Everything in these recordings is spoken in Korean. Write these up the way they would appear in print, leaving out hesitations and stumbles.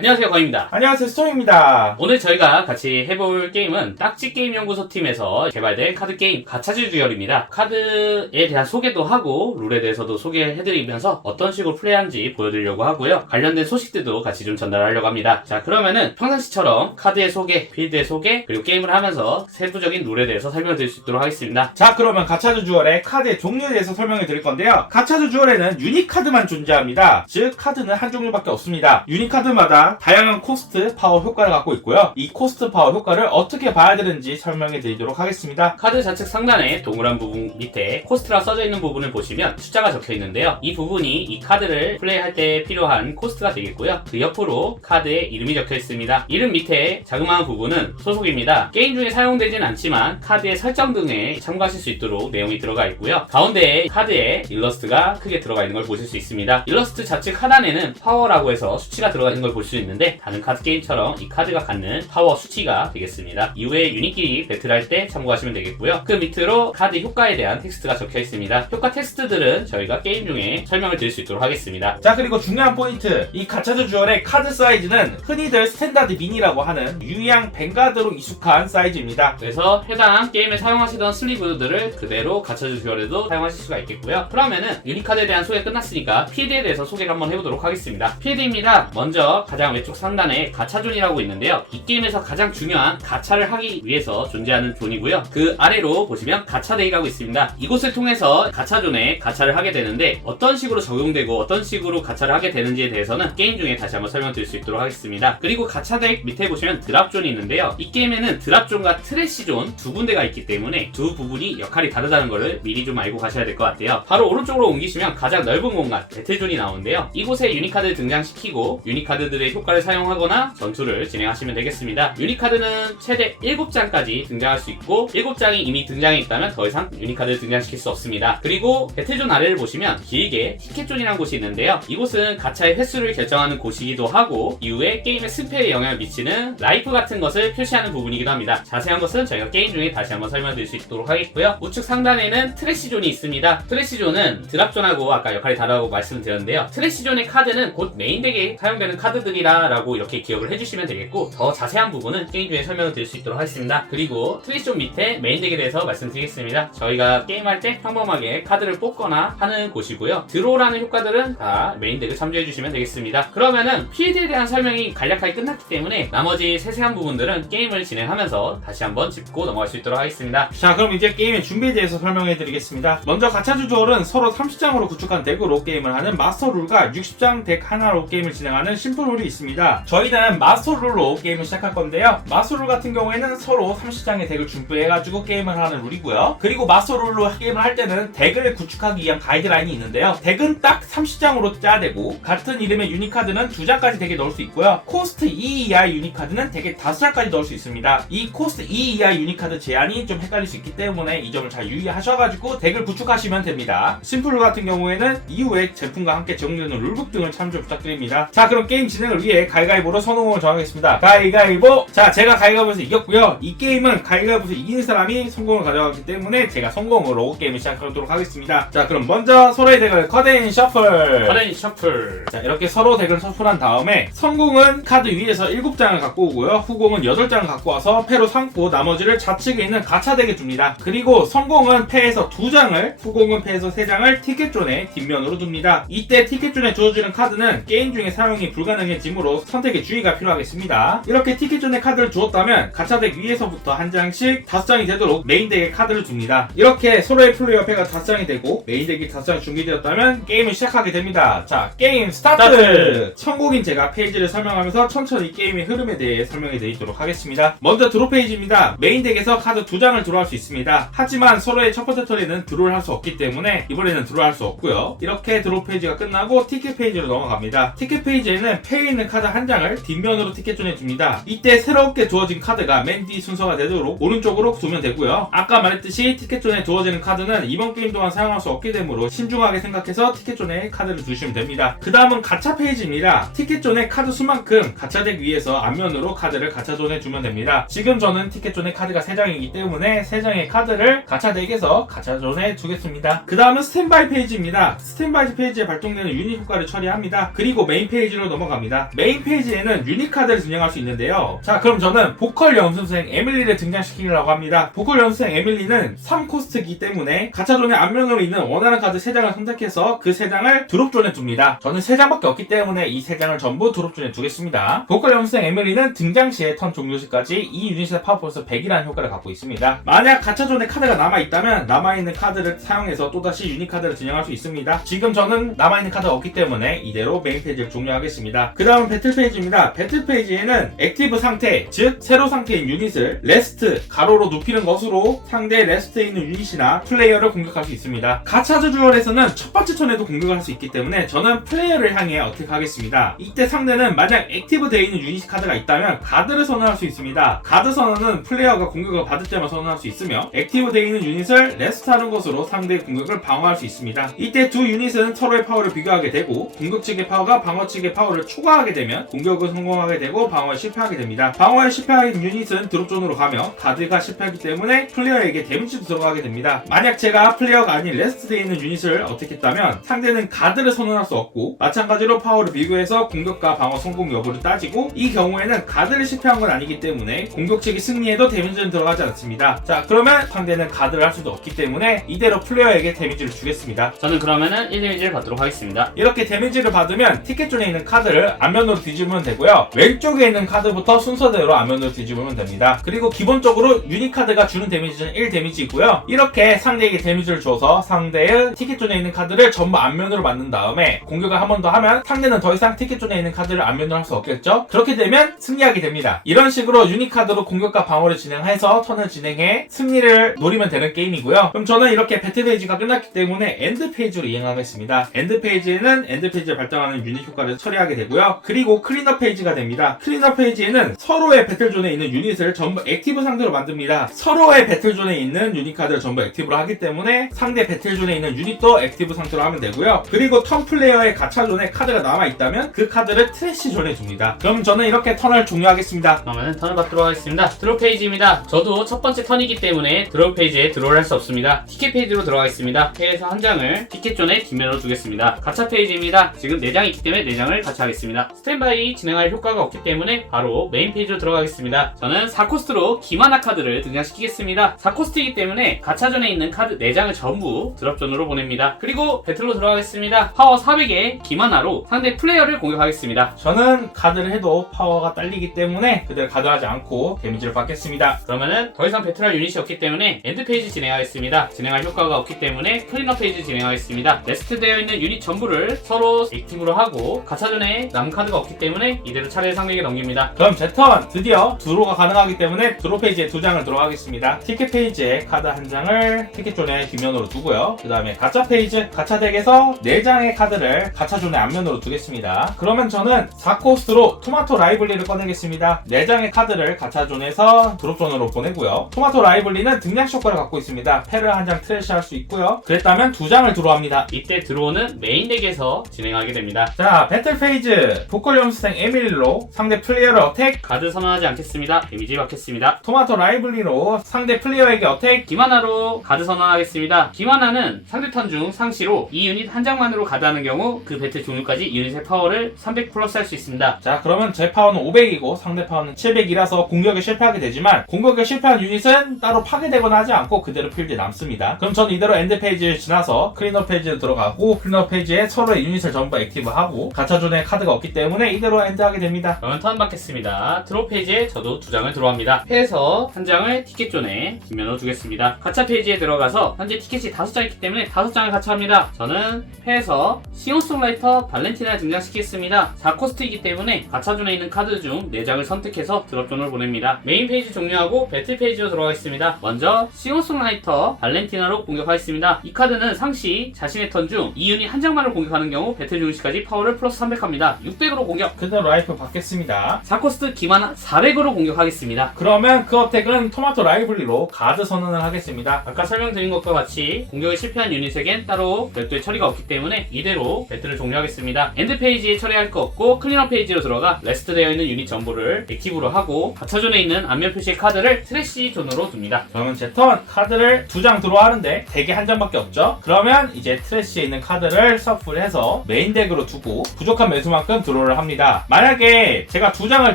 안녕하세요, 거입니다. 안녕하세요, 스톰입니다. 오늘 저희가 같이 해볼 게임은 딱지게임연구소 팀에서 개발된 카드게임 가차주 듀얼입니다. 카드에 대한 소개도 하고 룰에 대해서도 소개해드리면서 어떤 식으로 플레이하는지 보여드리려고 하고요. 관련된 소식들도 같이 좀 전달하려고 합니다. 자, 그러면은 평상시처럼 카드의 소개, 빌드의 소개, 그리고 게임을 하면서 세부적인 룰에 대해서 설명을 드릴 수 있도록 하겠습니다. 자, 그러면 가차주 듀얼의 카드의 종류에 대해서 설명해 드릴 건데요. 가차주 듀얼에는 유닛 카드만 존재합니다. 즉, 카드는 한 종류밖에 없습니다. 유닛 카드마다 다양한 코스트, 파워 효과를 갖고 있고요. 이 코스트, 파워 효과를 어떻게 봐야 되는지 설명해 드리도록 하겠습니다. 카드 좌측 상단에 동그란 부분 밑에 코스트가 써져 있는 부분을 보시면 숫자가 적혀 있는데요. 이 부분이 이 카드를 플레이할 때 필요한 코스트가 되겠고요. 그 옆으로 카드에 이름이 적혀 있습니다. 이름 밑에 자그마한 부분은 소속입니다. 게임 중에 사용되진 않지만 카드의 설정 등에 참고하실 수 있도록 내용이 들어가 있고요. 가운데에 카드에 일러스트가 크게 들어가 있는 걸 보실 수 있습니다. 일러스트 좌측 하단에는 파워라고 해서 수치가 들어가 있는 걸 볼 수 있는데 다른 카드 게임처럼 이 카드가 갖는 파워 수치가 되겠습니다. 이후에 유닛끼리 배틀할 때 참고하시면 되겠고요. 그 밑으로 카드 효과에 대한 텍스트가 적혀 있습니다. 효과 텍스트들은 저희가 게임 중에 설명을 드릴 수 있도록 하겠습니다. 자, 그리고 중요한 포인트, 이 가차주 듀얼의 카드 사이즈는 흔히들 스탠다드 미니라고 하는 유양 뱅가드로 익숙한 사이즈입니다. 그래서 해당 게임에 사용하시던 슬리브들을 그대로 가차주 듀얼에도 사용하실 수가 있겠고요. 그러면은 유닛카드에 대한 소개 끝났으니까 필드에 대해서 소개를 한번 해보도록 하겠습니다. 필드입니다. 먼저 가장 왼쪽 상단에 가차존이라고 있는데요. 이 게임에서 가장 중요한 가차를 하기 위해서 존재하는 존이고요. 그 아래로 보시면 가차데이라고 있습니다. 이곳을 통해서 가차존에 가차를 하게 되는데 어떤 식으로 적용되고 어떤 식으로 가차를 하게 되는지에 대해서는 게임 중에 다시 한번 설명드릴 수 있도록 하겠습니다. 그리고 가차덱 밑에 보시면 드랍존이 있는데요. 이 게임에는 드랍존과 트래시존 두 군데가 있기 때문에 두 부분이 역할이 다르다는 것을 미리 좀 알고 가셔야 될 것 같아요. 바로 오른쪽으로 옮기시면 가장 넓은 공간 배틀존이 나오는데요. 이곳에 유닛카드를 등장시키고 유닛카드들의 효과를 사용하거나 전투를 진행하시면 되겠습니다. 유닛카드는 최대 7장까지 등장할 수 있고 7장이 이미 등장해 있다면 더 이상 유닛카드를 등장시킬 수 없습니다. 그리고 배틀존 아래를 보시면 길게 티켓존이라는 곳이 있는데요. 이곳은 가차의 횟수를 결정하는 곳이기도 하고 이후에 게임의 승패에 영향을 미치는 라이프 같은 것을 표시하는 부분이기도 합니다. 자세한 것은 저희가 게임 중에 다시 한번 설명드릴 수 있도록 하겠고요. 우측 상단에는 트래시존이 있습니다. 트래시존은 드랍존하고 아까 역할이 다르다고 말씀드렸는데요. 트래시존의 카드는 곧 메인덱에 사용되는 카드들이라 라고 이렇게 기억을 해주시면 되겠고 더 자세한 부분은 게임 중에 설명을 드릴 수 있도록 하겠습니다. 그리고 트래시존 밑에 메인덱에 대해서 말씀드리겠습니다. 저희가 게임할 때 평범하게 카드를 뽑거나 하는 곳이고요. 드로우라는 효과들은 다 메인덱을 참조해 주시면 되겠습니다. 그러면은 필드에 대한 설명이 간략하게 끝났기 때문에 나머지 세세한 부분들은 게임을 진행하면서 다시 한번 짚고 넘어갈 수 있도록 하겠습니다. 자, 그럼 이제 게임의 준비에 대해서 설명해 드리겠습니다. 먼저 가차주 듀얼은 서로 30장으로 구축한 덱으로 게임을 하는 마스터 룰과 60장 덱 하나로 게임을 진행하는 심플 룰이 있습니다. 저희는 마스터 룰로 게임을 시작할 건데요. 마스터 룰 같은 경우에는 서로 30장의 덱을 준비해가지고 게임을 하는 룰이고요. 그리고 마스터 룰로 게임을 할 때는 덱을 구축하기 위한 가이드라인이 있는데요. 덱은 딱 30장으로 짜야 되고 같은 이름의 유닛카드는 2장까지 덱에 넣을 수 있고요. 코스트 2 이하의 유닛카드는 덱에 5장까지 넣을 수 있습니다. 이 코스트 2 이하의 유닛카드 제한이 좀 헷갈릴 수 있기 때문에 이 점을 잘 유의하셔가지고 덱을 구축하시면 됩니다. 심플 룰 같은 경우에는 이후에 제품과 함께 제공되는 룰북 등을 참조 부탁드립니다. 자, 그럼 게임 진행을 위해 가위가위보로 선호공을 정하겠습니다. 가위가위보! 자, 제가 가위가위보에서 이겼고요. 이 게임은 가위가위보에서 이기는 사람이 성공을 가져가기 때문에 제가 성공으로 게임을 시작하도록 하겠습니다. 자, 그럼 먼저 서로의 덱을 커덴 셔플! 커덴 셔플! 자, 이렇게 서로 덱을 셔플한 다음에 성공은 카드 위에서 7장을 갖고 오고요. 후공은 8장을 갖고 와서 패로 삼고 나머지를 좌측에 있는 가차 덱에 둡니다. 그리고 성공은 패에서 2장을, 후공은 패에서 3장을 티켓존의 뒷면으로 둡니다. 이때 티켓존에 주어지는 카드는 게임 중에 사용이 불가능해지므로 선택에 주의가 필요하겠습니다. 이렇게 티켓존에 카드를 주었다면 가차덱 위에서부터 한 장씩 5장이 되도록 메인덱에 카드를 둡니다. 이렇게 서로의 플레이어 패가 5장이 되고 메인덱이 5장이 준비되었다면 게임을 시작하게 됩니다. 자, 게임 스타트! 성공인 제가 페이지를 설명하면서 천천히 게임의 흐름에 대해 설명해 드리도록 하겠습니다. 먼저 드로 페이지입니다. 메인덱에서 카드 2장을 드로할 수 있습니다. 하지만 서로의 첫 번째 턴에는 드로를 할 수 없기 때문에 이번에는 드로 할 수 없고요. 이렇게 드로 페이지가 끝나고 티켓 페이지로 넘어갑니다. 티켓 페이지에는 패에 있는 카드 한 장을 뒷면으로 티켓존에 줍니다. 이때 새롭게 주어진 카드가 맨 뒤 순서가 되도록 오른쪽으로 두면 되고요. 아까 말했듯이 티켓존에 주어지는 카드는 이번 게임 동안 사용할 수 없게 되므로 신중하게 생각해서 티켓존에 카드를 두시면 됩니다. 그 다음은 가차 페이지입니다. 티켓존의 카드 수만큼 가차덱 위에서 앞면으로 카드를 가차존에 주면 됩니다. 지금 저는 티켓존의 카드가 3장이기 때문에 3장의 카드를 가차덱에서 가차존에 두겠습니다. 그 다음은 스탠바이 페이지입니다. 스탠바이 페이지에 발동되는 유닛 효과를 처리합니다. 그리고 메인 페이지로 넘어갑니다. 있습니다. 메인 페이지에는 유닛 카드를 등장할 수 있는데요. 자, 그럼 저는 보컬 연습생 에밀리를 등장시키려고 합니다. 보컬 연습생 에밀리는 3코스트이기 때문에 가차존의 앞면으로 있는 원하는 카드 3장을 선택해서 그 3장을 드롭존에 둡니다. 저는 3장밖에 없기 때문에 이 3장을 전부 드롭존에 두겠습니다. 보컬 연습생 에밀리는 등장 시에 턴 종료 시까지 이 유닛의 파워 플러스 100이라는 효과를 갖고 있습니다. 만약 가차존에 카드가 남아있다면 남아있는 카드를 사용해서 또다시 유닛 카드를 진행할 수 있습니다. 지금 저는 남아있는 카드가 없기 때문에 이대로 메인 페이지를 종료하겠습니다. 그 다음은 배틀 페이지입니다. 배틀 페이지에는 액티브 상태, 즉 세로 상태인 유닛을 레스트, 가로로 눕히는 것으로 상대 레스트에 있는 유닛이나 플레이어를 공격할 수 있습니다. 가차즈 듀얼에서는 첫 번째 턴에도 공격을 할 수 있기 때문에 저는 플레이어를 향해 어택하겠습니다. 이때 상대는 만약 액티브 되어 있는 유닛 카드가 있다면 가드를 선언할 수 있습니다. 가드 선언은 플레이어가 공격을 받을 때만 선언할 수 있으며 액티브 되어 있는 유닛을 레스트하는 것으로 상대의 공격을 방어할 수 있습니다. 이때 두 유닛은 서로의 파워를 비교하게 되고 공격 측의 파워가 방어 측의 파워를 초과하게 되면 공격을 성공하게 되고 방어에 실패하게 됩니다. 방어에 실패한 유닛은 드롭존으로 가며 가드가 실패하기 때문에 플레이어에게 데미지도 들어가게 됩니다. 만약 제가 플레이어가 아닌 레스트되어 있는 유닛을 어택했다면 상대는 가드를 선언할 수 없고 마찬가지로 파워를 비교해서 공격과 방어 성공 여부를 따지고 이 경우에는 가드를 실패한 건 아니기 때문에 공격 측이 승리해도 데미지는 들어가지 않습니다. 자, 그러면 상대는 가드를 할 수도 없기 때문에 이대로 플레이어에게 데미지를 주겠습니다. 저는 그러면은 1데미지를 받도록 하겠습니다. 이렇게 데미지를 받으면 티켓존에 있는 카드를 앞면으로 뒤집으면 되고요. 왼쪽에 있는 카드부터 순서대로 앞면으로 뒤집으면 됩니다. 그리고 기본적으로 유닛 카드가 주는 데미지는 1데미지이고요. 이렇게 상대에게 데미지를 줘서 상대의 티켓존에 있는 카드를 전부 앞면으로 만든 다음에 공격을 한 번 더 하면 상대는 더 이상 티켓존에 있는 카드를 앞면으로 할 수 없겠죠? 그렇게 되면 승리하게 됩니다. 이런 식으로 유닛 카드로 공격과 방어를 진행해서 턴을 진행해 승리를 노리면 되는 게임이고요. 그럼 저는 이렇게 배틀 페이지가 끝났기 때문에 엔드 페이지로 이행하겠습니다. 엔드 페이지에는 엔드 페이지를 발동하는 유닛 효과를 처리하게 되고요. 그리고 클린업 페이지가 됩니다. 클린업 페이지에는 서로의 배틀존에 있는 유닛을 전부 액티브 상태로 만듭니다. 서로의 배틀존에 있는 유닛 카드를 전부 액티브로 하기 때문에 상대 배틀존에 있는 유닛도 액티브 상태로 하면 되고요. 그리고 턴 플레이어의 가차존에 카드가 남아있다면 그 카드를 트래시 존에 줍니다. 그럼 저는 이렇게 턴을 종료하겠습니다. 그러면 턴을 받도록 하겠습니다. 드로우 페이지입니다. 저도 첫 번째 턴이기 때문에 드로우 페이지에 드로우를 할 수 없습니다. 티켓 페이지로 들어가겠습니다. 페이에서 한 장을 티켓존에 뒷면으로 두겠습니다. 가차 페이지입니다. 지금 4장이 있기 때문에 4장을 같이 하겠습니다. 스탠바이 진행할 효과가 없기 때문에 바로 메인 페이지로 들어가겠습니다. 저는 4코스트로 기마나 카드를 등장시키겠습니다. 4코스트이기 때문에 가차존에 있는 카드 4장을 전부 드롭존으로 보냅니다. 그리고 배틀로 들어가겠습니다. 파워 400의 기마나로 상대 플레이어를 공격하겠습니다. 저는 가드를 해도 파워가 딸리기 때문에 그대로 가드하지 않고 데미지를 받겠습니다. 그러면은 더 이상 배틀할 유닛이 없기 때문에 엔드 페이지 진행하겠습니다. 진행할 효과가 없기 때문에 클린업 페이지 진행하겠습니다. 레스트 되어 있는 유닛 전부를 서로 액티브로 하고 가차전에 남은 카드가 없기 때문에 이대로 차례를 상대에게 넘깁니다. 그럼 제 턴 드디어 드로우가 가능하기 때문에 드로우 페이지에 2장을 들어가겠습니다. 티켓 페이지에 카드 한 장을 티켓존의 뒷면으로 두고요. 그 다음에 가차 페이지, 가차 덱에서 4장의 카드를 가차존의 앞면으로 두겠습니다. 그러면 저는 4코스트로 토마토 라이블리를 꺼내겠습니다. 4장의 카드를 가차존에서 드롭존으로 보내고요. 토마토 라이블리는 등장 효과를 갖고 있습니다. 패를 한 장 트래시 할 수 있고요. 그랬다면 2장을 드로우합니다. 이때 드로우는 메인 덱에서 진행하게 됩니다. 자, 배틀 페이지 보컬 연습생 에밀리로 상대 플레이어를 어택, 가드 선언하지 않겠습니다. 데미지 받겠습니다. 토마토 라이블리로 상대 플레이어에게 어택, 기마나로 가드 선언하겠습니다. 기마나는 상대 턴 중 상시로 이 유닛 한 장만으로 가드하는 경우 그 배틀 종료까지 이 유닛의 파워를 300 플러스 할 수 있습니다. 자, 그러면 제 파워는 500이고 상대 파워는 700이라서 공격에 실패하게 되지만 공격에 실패한 유닛은 따로 파괴되거나 하지 않고 그대로 필드에 남습니다. 그럼 전 이대로 엔드 페이지를 지나서 클린업 페이지로 들어가고 클린업 페이지에 서로의 유닛을 전부 액티브하고 가차존에 카드가 없기 때문에 이대로 엔드하게 됩니다. 그러면 턴 받겠습니다. 드로우 페이지에 저도 2장을 들어갑니다. 패에서 한 장을 티켓존에 뒷면으로 두겠습니다. 가차 페이지에 들어가서 현재 티켓이 5장 있기 때문에 5장을 가차합니다. 저는 패에서 싱어송라이터 발렌티나를 등장시키겠습니다. 4코스트이기 때문에 가차존에 있는 카드 중 4장을 선택해서 드롭존을 보냅니다. 메인 페이지 종료하고 배틀 페이지로 들어가겠습니다. 먼저 싱어송라이터 발렌티나로 공격하겠습니다. 이 카드는 상시 자신의 턴 중 이 유닛 한 장만을 공격하는 경우 배틀 종료 시까지 파워를 플러스 300합니다. 600으로 공격. 그대로 라이프 받겠습니다. 4코스트 기마나 400으로 공격하겠습니다. 그러면 그 어택은 토마토 라이블리로 가드 선언을 하겠습니다. 아까 설명드린 것과 같이 공격에 실패한 유닛에겐 따로 별도의 처리가 없기 때문에 이대로 배틀을 종료하겠습니다. 엔드 페이지에 처리할 거 없고 클린업 페이지로 들어가 레스트 되어 있는 유닛 전부를 액티브로 하고 가차존에 있는 앞면 표시의 카드를 트래시 존으로 둡니다. 그러면 제 턴 카드를 2장 들어하는데 덱에 한 장밖에 없죠? 그러면 이제 트래시에 있는 카드를 서플해서 메인 덱으로 두고 부족한 매수만큼 드롭 드로우를 합니다. 만약에 제가 2장을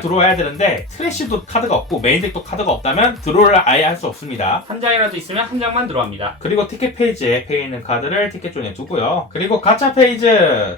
드로우해야 되는데 트래쉬도 카드가 없고 메인덱도 카드가 없다면 드로우를 아예 할 수 없습니다. 한 장이라도 있으면 한 장만 들어갑니다. 그리고 티켓 페이지에 페이에 있는 카드를 티켓 존에 두고요. 그리고 가챠 페이지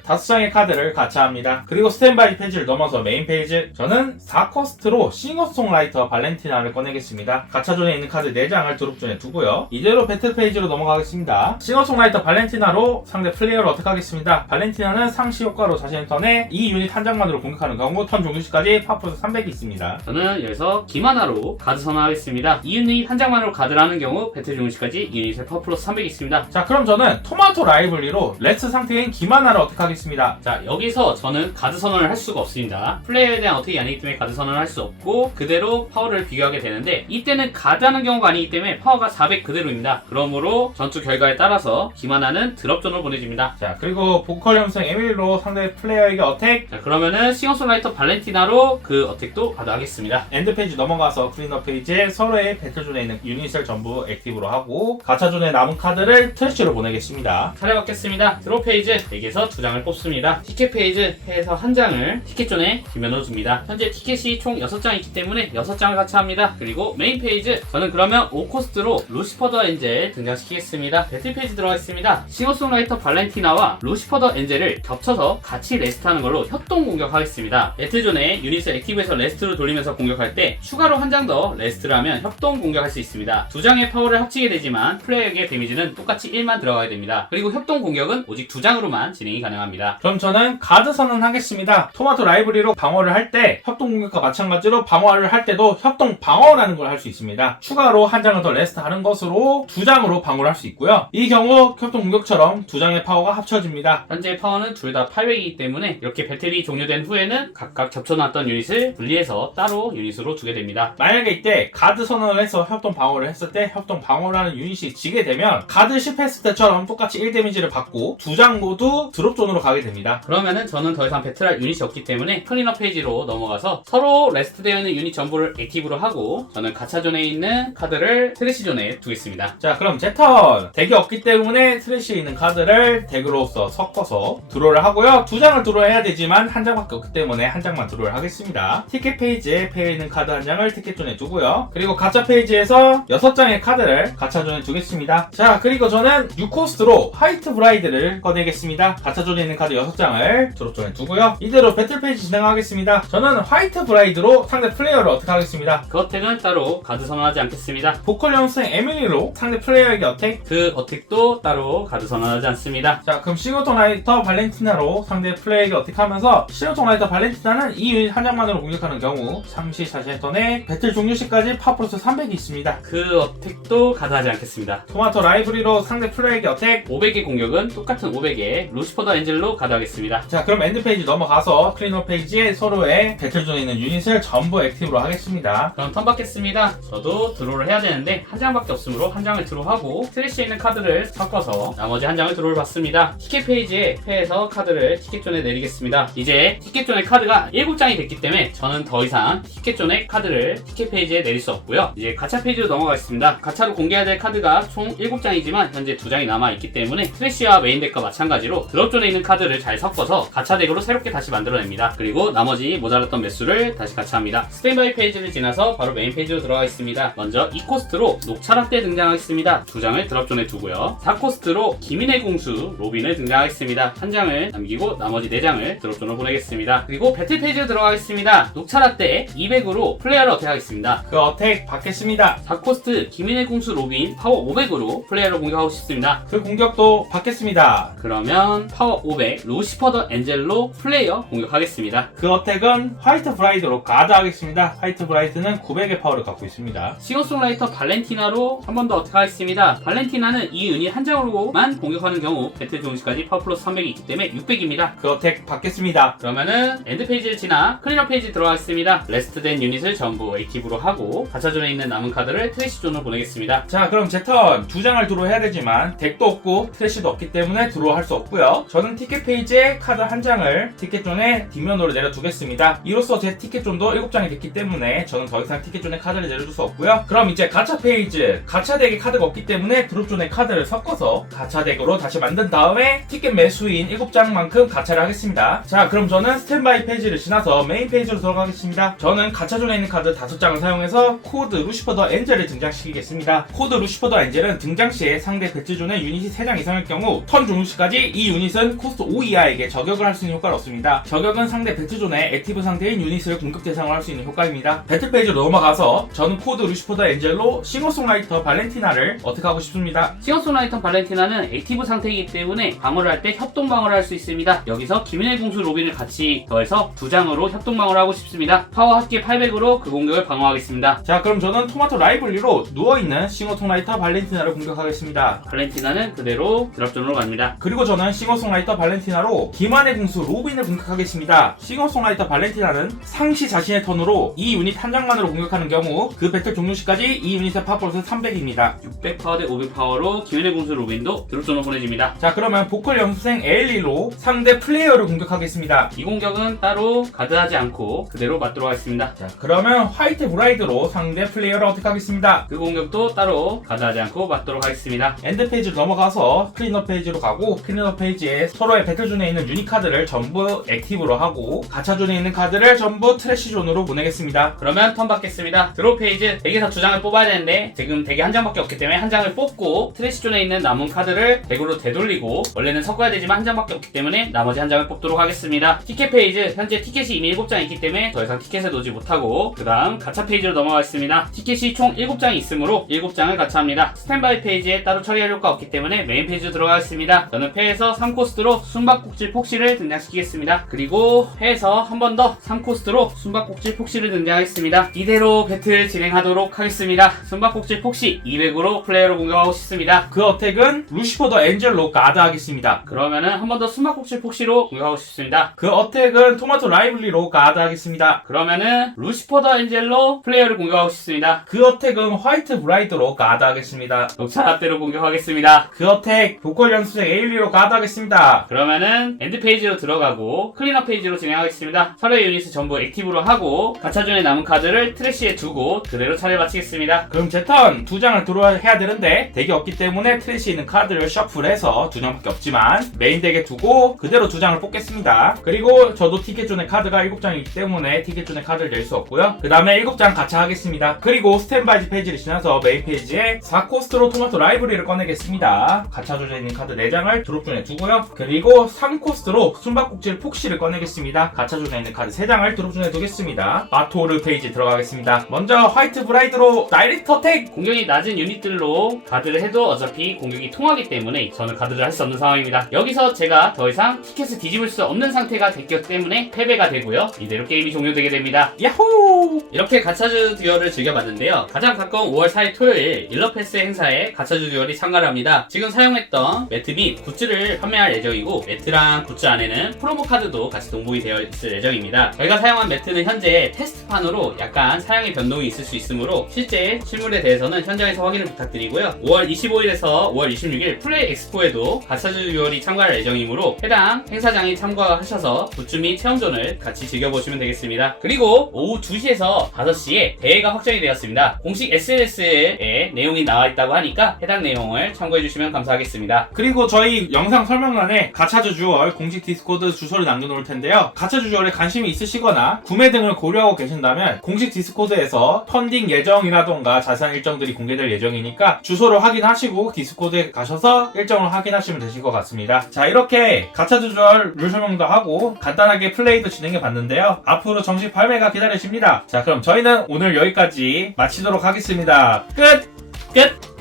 5장의 카드를 가차합니다. 그리고 스탠바이 페이지를 넘어서 메인 페이지, 저는 4코스트로 싱어송라이터 발렌티나를 꺼내겠습니다. 가챠존에 있는 카드 4장을 드롭존에 두고요. 이대로 배틀 페이지로 넘어가겠습니다. 싱어송라이터 발렌티나로 상대 플레이어를 어택하겠습니다. 발렌티나는 상시 효과로 자신의 턴에 이 유닛 한 장만으로 공격하는 경우 턴 종료시까지 파워플러스 300이 있습니다. 저는 여기서 기마나로 가드 선언하겠습니다. 이 유닛 한 장만으로 가드를 하는 경우 배틀 종료시까지 이 유닛의 파워 플러스 300이 있습니다. 자, 그럼 저는 토마토 라이블리로 레스 상태인 기마나를 어택하겠습니다. 자, 여기서 저는 가드 선언을 할 수가 없습니다. 플레이어에 대한 어택이 아니기 때문에 가드 선언을 할 수 없고 그대로 파워를 비교하게 되는데 이때는 가드하는 경우가 아니기 때문에 파워가 400 그대로입니다. 그러므로 전투 결과에 따라서 기마나는 드롭존으로 보내집니다. 자, 그리고 보컬 염성 에밀로 상대 플레이어에게 어택. 자, 그러면은 싱어송라이터 발렌티나로 그 어택도 가드하겠습니다. 엔드 페이지 넘어가서 클린업 페이지에 서로의 배틀존에 있는 유닛을 전부 액티브로 하고 가챠존에 남은 카드를 트래쉬로 보내겠습니다. 차려받겠습니다. 드롭 페이지 4개에서 2장을 뽑습니다. 티켓 페이지 해에서 1장을 티켓존에 뒷면으로 줍니다. 현재 티켓이 총 6장 있기 때문에 6장을 같이 합니다. 그리고 메인 페이지, 저는 그러면 5코스트로 루시퍼 더 엔젤 등장시키겠습니다. 배틀 페이지 들어가겠습니다. 싱어송라이터 발렌티나와 루시퍼 더 엔젤을 겹쳐서 같이 레스트하는 걸로 협동 공격하겠습니다. 배틀존에 유닛을 액티브해서 레스트로 돌리면서 공격할 때 추가로 한 장 더 레스트를 하면 협동 공격할 수 있습니다. 2장의 파워를 합치게 되지만 플레이어에게 데미지는 똑같이 1만 들어가야 됩니다. 그리고 협동 공격은 오직 2장으로만 진행이 가능합니다. 그럼 저는 가드 선언하겠습니다. 토마토 라이브리로 방어를 할 때 협동 공격과 마찬가지로 방어를 할 때도 협동 방어라는 걸 할 수 있습니다. 추가로 한 장을 더 레스트 하는 것으로 2장으로 방어를 할 수 있고요. 이 경우 협동 공격처럼 2장의 파워가 합쳐집니다. 현재 파워는 둘 다 800이기 때문에 이렇게 배틀이 종료된 후에는 각각 겹쳐놨던 유닛을 분리해서 따로 유닛으로 두게 됩니다. 만약에 이때 가드 선언을 해서 협동 방어를 했을 때 협동 방어라는 유닛이 지게 되면 가드 실패했을 때처럼 똑같이 1데미지를 받고 2장 모두 드롭존으로 가게 됩니다. 그러면은 저는 더 이상 배틀할 유닛이 없기 때문에 클린업 페이지로 넘어가서 서로 레스트되어 있는 유닛 전부를 액티브로 하고 저는 가챠존에 있는 카드를 트래쉬존에 두겠습니다. 자, 그럼 제 턴. 덱이 없기 때문에 트래쉬에 있는 카드를 덱으로서 섞어서 드로우를 하고요. 2장을 드로우해야 되지만 한 장밖에 없기 때문에 한 장만 드로우를 하겠습니다. 티켓 페이지에 패에 있는 카드 한 장을 티켓존에 두고요. 그리고 가챠 페이지에서 6장의 카드를 가챠존에 두겠습니다. 자, 그리고 저는 6코스트로 화이트 브라이드를 꺼내겠습니다. 가챠존에 있는 카드 6장을 드롭존에 두고요. 이대로 배틀 페이지 진행하겠습니다. 저는 화이트 브라이드로 상대 플레이어를 어택하겠습니다. 그 어택은 따로 가드 선언하지 않겠습니다. 보컬 연생 에밀리로 상대 플레이어에게 어택. 그 어택도 따로 가드 선언하지 않습니다. 자, 그럼 싱어송라이터 발렌티나로 상대 플레이어에게 어택하면서 싱어송라이터 발렌티나는 이 유닛 한 장만으로 공격하는 경우 상시 자신의 턴에 배틀 종료 시까지 파워플러스 300이 있습니다. 그 어택도 가드하지 않겠습니다. 토마토 라이브리로 상대 플레이어에게 어택. 500의 공격은 똑같은 500의 루시퍼 더 엔젤로 가드하겠습니다. 자, 그럼 엔드 페이지 넘어가서 클린업 페이지에 서로의 배틀존에 있는 유닛을 전부 액티브로 하겠습니다. 그럼 턴 받겠습니다. 저도 드로우를 해야 되는데 한 장밖에 없으므로 한 장을 드로우하고 트래쉬에 있는 카드를 섞어서 나머지 한 장을 드로우를 받습니다. 티켓 페이지에 패에서 카드를 티켓존에 내리겠습니다. 이제 티켓존의 카드가 7장이 됐기 때문에 저는 더 이상 티켓존의 카드를 티켓 페이지에 내릴 수 없고요. 이제 가챠 페이지로 넘어가겠습니다. 가챠로 공개해야 될 카드가 총 7장이지만 현재 2장이 남아있기 때문에 트래쉬와 메인 덱과 마찬가지로 드롭존에 있는 카드를 잘 섞어서 가챠 덱으로 새롭게 다시 만들어냅니다. 그리고 나머지 모자랐던 매수를 다시 가차합니다. 스탠바이 페이지를 지나서 바로 메인 페이지로 들어가겠습니다. 먼저 2코스트로 녹차라떼 등장하겠습니다. 2장을 드롭존에 두고요. 4코스트로 기민의 공수 로빈을 등장하겠습니다. 한 장을 남기고 나머지 4장을 드롭존으로 보내겠습니다. 그리고 배틀 페이지로 들어가겠습니다. 녹차라떼 200으로 플레이어를 어택하겠습니다. 그 어택 받겠습니다. 4코스트 기민의 공수 로빈 파워 500으로 플레이어를 공격하고 싶습니다. 그 공격도 받겠습니다. 그러면 파워 500 루시퍼 더 엔젤로 플레이어 공격하겠습니다. 그 어택은 화이트 브라이드로 가드하겠습니다. 화이트 브라이드는 900의 파워를 갖고 있습니다. 싱어송라이터 발렌티나로 한 번 더 어택하겠습니다. 발렌티나는 이 유닛 한 장으로만 공격하는 경우 배틀 종시까지 파워 플러스 300이 있기 때문에 600입니다. 그 어택 받겠습니다. 그러면은 엔드 페이지를 지나 클리너 페이지 들어가겠습니다. 레스트된 유닛을 전부 액티브로 하고 가챠존에 있는 남은 카드를 트래쉬존으로 보내겠습니다. 자, 그럼 제 턴 2장을 드로우 해야 되지만 덱도 없고 트래쉬도 없기 때문에 드로우 할 수 없고요. 저는 티켓 페이지에 카드 한 장을 티켓존에 뒷면으로 내려두겠습니다. 이로써 제 티켓존도 7장이 됐기 때문에 저는 더 이상 티켓존에 카드를 내려둘 수 없고요. 그럼 이제 가챠 페이지, 가챠 덱에 카드가 없기 때문에 드롭존에 카드를 섞어서 가챠 덱으로 다시 만든 다음에 티켓 매수인 7장만큼 가차를 하겠습니다. 자, 그럼 그럼 저는 스탠바이 페이지를 지나서 메인 페이지로 들어가겠습니다. 저는 가차존에 있는 카드 5장을 사용해서 코드 루시퍼 더 엔젤을 등장시키겠습니다. 코드 루시퍼 더 엔젤은 등장 시에 상대 배치존에 유닛이 3장 이상일 경우 턴 종료 시까지 이 유닛은 코스트 5 이하에게 저격을 할 수 있는 효과를 얻습니다. 저격은 상대 배치존에 액티브 상태인 유닛을 공격 대상으로 할 수 있는 효과입니다. 배틀 페이지로 넘어가서 저는 코드 루시퍼 더 엔젤로 싱어송라이터 발렌티나를 어택하고 싶습니다. 싱어송라이터 발렌티나는 액티브 상태이기 때문에 방어를 할 때 협동 방어를 할 수 있습니다. 여기서 기민의 공수 로빈을 같이 더해서 2장으로 협동 방어를 하고 싶습니다. 파워 합계 800으로 그 공격을 방어하겠습니다. 자, 그럼 저는 토마토 라이블리로 누워있는 싱어송라이터 발렌티나를 공격하겠습니다. 발렌티나는 그대로 드랍존으로 갑니다. 그리고 저는 싱어송라이터 발렌티나로 기만의 공수 로빈을 공격하겠습니다. 싱어송라이터 발렌티나는 상시 자신의 턴으로 이 유닛 한 장만으로 공격하는 경우 그 배틀 종료 시까지 이 유닛의 파워는 300입니다. 600 파워 대 500 파워로 기민의 공수 로빈도 드랍존으로 보내집니다. 자, 그러면 보컬 연습생 에일리로 상대 플레이어를 공격하겠습니다. 이 공격은 따로 가드하지 않고 그대로 맞도록 하겠습니다. 자, 그러면 화이트 브라이드로 상대 플레이어를 어택하겠습니다. 그 공격도 따로 가드하지 않고 맞도록 하겠습니다. 엔드 페이지로 넘어가서 클린업 페이지로 가고 클린업 페이지에 서로의 배틀존에 있는 유닛 카드를 전부 액티브로 하고 가차존에 있는 카드를 전부 트래시존으로 보내겠습니다. 그러면 턴 받겠습니다. 드로우 페이지 덱에서 2장을 뽑아야 되는데 지금 덱에 한 장밖에 없기 때문에 한 장을 뽑고 트래시존에 있는 남은 카드를 덱으로 되돌리고 원래는 섞어야 되지만 한 장밖에 없기 때문에 나머지 한 장을 뽑도록 하겠습니다. 티켓 페이지 현재 티켓이 이미 7장 있기 때문에 더 이상 티켓에 놓지 못하고 그 다음 가차 페이지로 넘어가겠습니다. 티켓이 총 7장이 있으므로 7장을 가차합니다. 스탠바이 페이지에 따로 처리할 효과 없기 때문에 메인 페이지로 들어가겠습니다. 저는 패에서 3코스트로 숨바꼭질 폭시를 등장시키겠습니다. 그리고 패에서 한 번 더 3코스트로 숨바꼭질 폭시를 등장하겠습니다. 이대로 배틀 진행하도록 하겠습니다. 숨바꼭질 폭시 200으로 플레이어로 공격하고 싶습니다. 그 어택은 루시퍼 더 엔젤로 가드하겠습니다. 그러면은 한 번 더 숨바꼭질 폭시로 공격하고 싶습니다. 그 어택은 토마토 라이블리로 가드하겠습니다. 그러면은 루시퍼 더 엔젤로 플레이어를 공격하고 싶습니다. 그 어택은 화이트 브라이드로 가드하겠습니다. 녹차라떼로 공격하겠습니다. 그 어택 보컬 연습생 에일리로 가드하겠습니다. 그러면은 엔드 페이지로 들어가고 클린업 페이지로 진행하겠습니다. 서로의 유닛을 전부 액티브로 하고 가차존에 남은 카드를 트래시에 두고 그대로 차례 마치겠습니다. 그럼 제 턴 2장을 드로해야 되는데 덱이 없기 때문에 트래시에 있는 카드를 셔플해서 2장밖에 없지만 메인 덱에 두고 그대로 2장을 뽑겠습니다. 그리고 저도 티켓존의 카드가 7장이기 때문에 티켓존의 카드를 낼 수 없고요. 그 다음에 7장 가차하겠습니다. 그리고 스탠바이 페이지를 지나서 메인 페이지에 4코스트로 토마토 라이브리를 꺼내겠습니다. 가차존에 있는 카드 4장을 드롭존에 두고요. 그리고 3코스트로 숨바꼭질 폭시를 꺼내겠습니다. 가차존에 있는 카드 3장을 드롭존에 두겠습니다. 마토르 페이지 들어가겠습니다. 먼저 화이트 브라이드로 다이렉트 어택! 공격이 낮은 유닛들로 가드를 해도 어차피 공격이 통하기 때문에 저는 가드를 할 수 없는 상황입니다. 여기서 제가 더 이상 티켓을 뒤집을 수 없는 상태가 됐기 때문에 패배가 되고요. 이대로 게임이 종료되게 됩니다. 야호! 이렇게 가차주 듀얼을 즐겨봤는데요. 가장 가까운 5월 4일 토요일 일러패스 행사에 가차주 듀얼이 참가를 합니다. 지금 사용했던 매트 및 굿즈를 판매할 예정이고 매트랑 굿즈 안에는 프로모 카드도 같이 동봉이 되어 있을 예정입니다. 저희가 사용한 매트는 현재 테스트판으로 약간 사양의 변동이 있을 수 있으므로 실제 실물에 대해서는 현장에서 확인을 부탁드리고요. 5월 25일에서 5월 26일 플레이 엑스포에도 가차주 듀얼이 참가할 예정이므로 해당 행사장에 참가하셔서 굿즈 및 체험존을 같이 즐겨보시면 되겠습니다. 그리고 오후 2시에서 5시에 대회가 확정이 되었습니다. 공식 SNS에 내용이 나와 있다고 하니까 해당 내용을 참고해주시면 감사하겠습니다. 그리고 저희 영상 설명란에 가차주 듀얼 공식 디스코드 주소를 남겨놓을 텐데요. 가차주 듀얼에 관심이 있으시거나 구매 등을 고려하고 계신다면 공식 디스코드에서 펀딩 예정이라던가 자세한 일정들이 공개될 예정이니까 주소를 확인하시고 디스코드에 가셔서 일정을 확인하시면 되실 것 같습니다. 자, 이렇게 가차주 듀얼 룰 설명도 하고 간단하게 플레이도 진행해 봤는데요. 앞으로 정식 발매가 기다려집니다. 자, 그럼 저희는 오늘 여기까지 마치도록 하겠습니다. 끝! 끝!